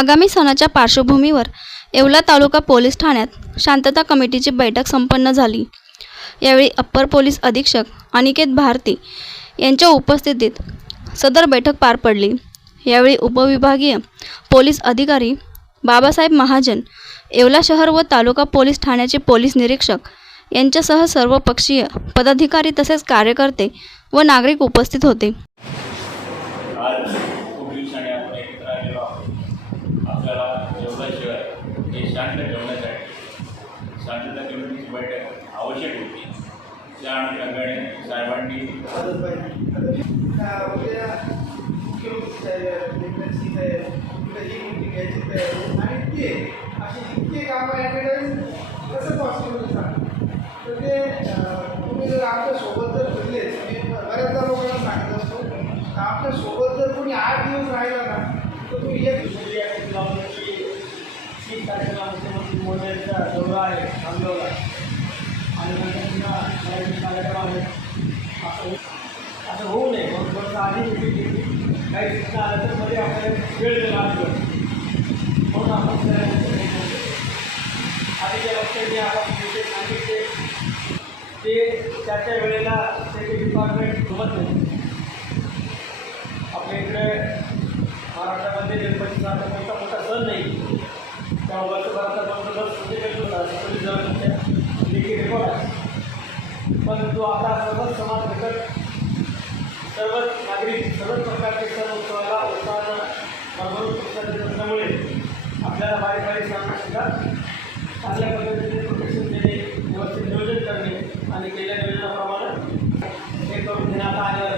आगामी सणाच्या पार्श्वभूमीवर येवला तालुका पोलीस ठाण्यात शांतता कमिटीची बैठक संपन्न झाली. यावेळी अप्पर पोलीस अधीक्षक अनिकेत भारती यांच्या उपस्थितीत सदर बैठक पार पडली. यावेळी उपविभागीय पोलीस अधिकारी बाबासाहेब महाजन येवला शहर व तालुका पोलीस ठाण्याचे पोलीस निरीक्षक यांच्यासह सर्व पक्षीय पदाधिकारी तसेच कार्यकर्ते व नागरिक उपस्थित होते. आपल्याला जेवल्याशिवाय हे शांत ठेवण्यासाठी शांतता कमिटीची बैठक आवश्यक होती. त्या अनुषंगाने साहेबांनी आणि ते असे इतके कामं ॲडव्हर्टाईज कसं पॉसिबल सांग तर ते तुम्ही जर आमच्या तीन तारखेला मुख्यमंत्री मोदयांचा दौरा आहे खामगावला आणि नंतर पुन्हा मराठी कार्यक्रम आहे असं असं होऊ नये. मग थोडंसं आधी मिटिंग घेतली काही सूचना आल्या तर मध्ये आपल्याला वेळ दिला लागतो. म्हणून आपण आधीच्या लक्षात जे आपण जे सांगितले ते त्या त्या वेळेला त्याचे डिपार्टमेंट जमत नाही. आपल्या इकडे महाराष्ट्रामध्ये गणपतीचा आता मोठा मोठा सण नाही त्या वर्षभराचा बंदोबस्त प्रत्येकाच होता पोलीस दलाच्या लेखी रेकॉर्ड जो आता सर्वच समाज घटक सर्वच नागरिक सर्वच प्रकारचे सण उत्सवाला उत्साहानं भरभरून प्रतिसाद देत असल्यामुळे आपल्याला बारीक बारीक सणांना चांगल्या पद्धतीने प्रोटेक्शन देणे व्यवस्थित नियोजन करणे आणि केल्या नियोजनाप्रमाणे हे करून घेण्यात आलं